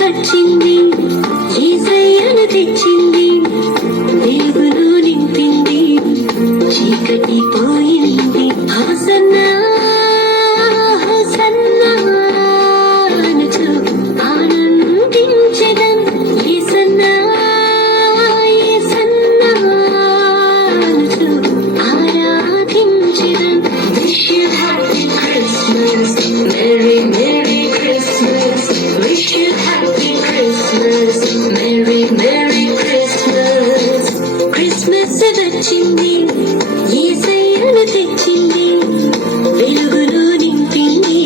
వచ్చింది, యేసయ్యను తెచ్చింది, వెలుగును నింపింది, చీకటి పోయింది. హోసన్నా హోసన్నా అనుచు ఆనందించెదం, యేసన్నా యేసన్నా అనుచు ఆరాధించెదం. Wish you happy Christmas, Merry Merry Christmas. Wish you happy Christmas, Merry Merry Christmas. Christmas వచ్చింది, యేసయ్యను తెచ్చింది, వెలుగును నింపింది,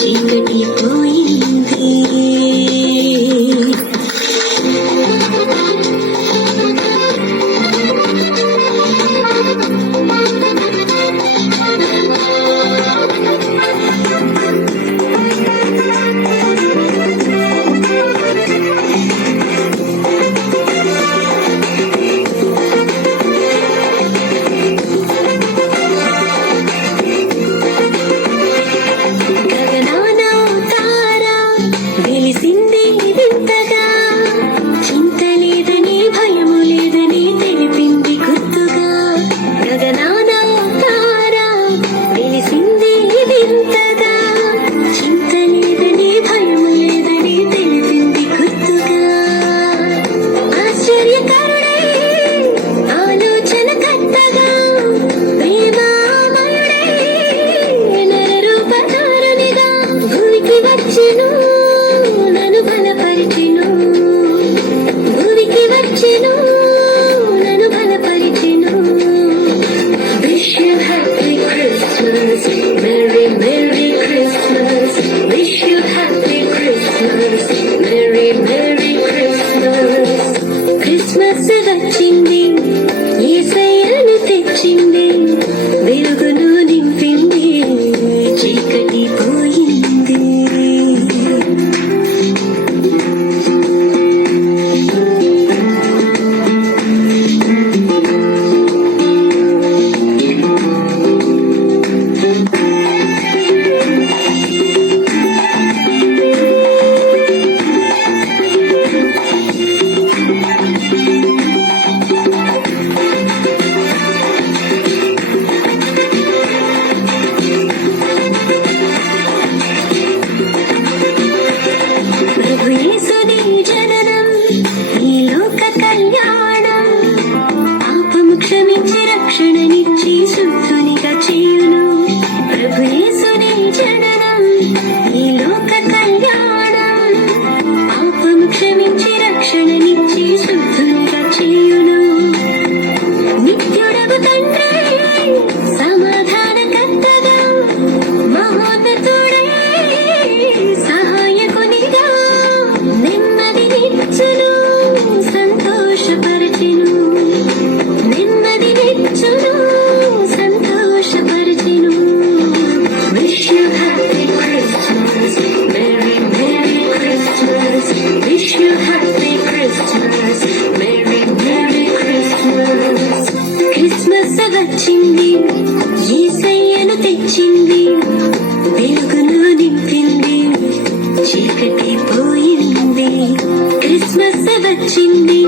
చీకటి పోయింది. వెలిసింది వింతగా, చింత లేదని భయము లేదని తెలిపింది గుర్తుగా. గగనాన తారా వెలిసింది వింతగా, చింత లేదని భయము లేదని తెలిపింది గుర్తుగా. ఆశ్చర్యకరుడై ఆలోచన కర్తగా, ప్రేమామయుడై నరరూపధారణిగా భూమికి వచ్చెను, నన్ను బలపరిచెను, భూమికి వచ్చెను, నన్ను బలపరిచెను. Wish you happy Christmas, Merry Merry Christmas. Wish you happy Christmas, Merry Merry Christmas. Christmas వచ్చింది, యేసయ్యను తెచ్చింది, వెలుగును నింపింది, చీకటి పోయింది. క్షమించి రక్షణనిచ్చి శుద్ధునిగా చేయును. ప్రభు యేసుని జననం ఈ లోక కళ్యాణం, పాపము క్షమించి రక్షణనిచ్చి శుద్ధునిగా చేయును. నిత్యుడగు తండ్రి సమాధానకర్తగా, మహోన్నతుడై సహాయకునిగా నెమ్మదినిచ్చును, సంతోషపరచెను, సంతోషపరచెను. Wish you happy Christmas, Merry Merry Christmas. Wish you happy Christmas, Merry Merry Christmas. Christmas వచ్చింది, యేసయ్యను తెచ్చింది, వెలుగును నింపింది, చీకటి పోయింది. Christmas వచ్చింది,